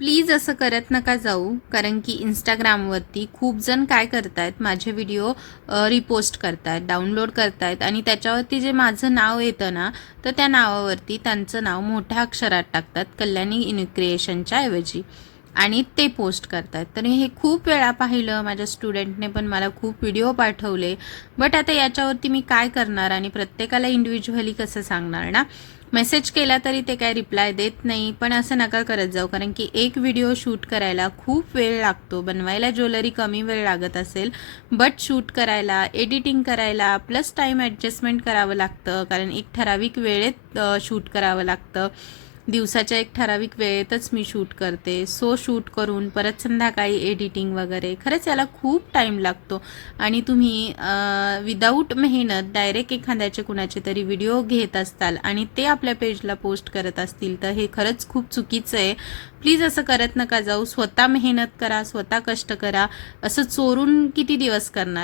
Please असं करत नका जाऊ, कारण की Instagramवरती खूप जण काय करतायत, माझे व्हिडिओ रिपोस्ट करतायत, डाउनलोड करतायत आणि त्याच्यावरती जे माझं नाव येतं ना, तर त्या नावावरती त्यांचं नाव मोठ्या अक्षरात टाकतात कल्याणी इन क्रिएशनच्या ऐवजी आणि ते पोस्ट करतात. तर हे खूप वेळा पाहिलं, माझ्या स्टुडंटने पण मला खूप व्हिडिओ पाठवले. बट आता याच्यावरती मी काय करणार आणि प्रत्येकाला इंडिव्हिज्युअली कसं सांगणार ना. मेसेज केला तरी ते काय रिप्लाय देत नाही. पण असं नका करत जाऊ, कारण की एक व्हिडिओ शूट करायला खूप वेळ लागतो. बनवायला ज्वेलरी कमी वेळ लागत असेल, बट शूट करायला, एडिटिंग करायला प्लस टाईम ॲडजस्टमेंट करावं लागतं, कारण एक ठराविक वेळेत शूट करावं लागतं. दिवसाच्या एक ठराविक वेळेतच मी शूट करते. सो शूट करून परत संध्याकाळी एडिटिंग वगैरे, खरंच याला खूप टाईम लागतो. आणि तुम्ही विदाऊट मेहनत डायरेक्ट एखाद्याचे कुणाचे तरी व्हिडिओ घेत असताल आणि ते आपल्या पेजला पोस्ट करत असतील, तर हे खरंच खूप चुकीचं आहे. प्लीज असं करत नका जाऊ. स्वतः मेहनत करा, स्वतः कष्ट करा. असं चोरून किती दिवस करणार.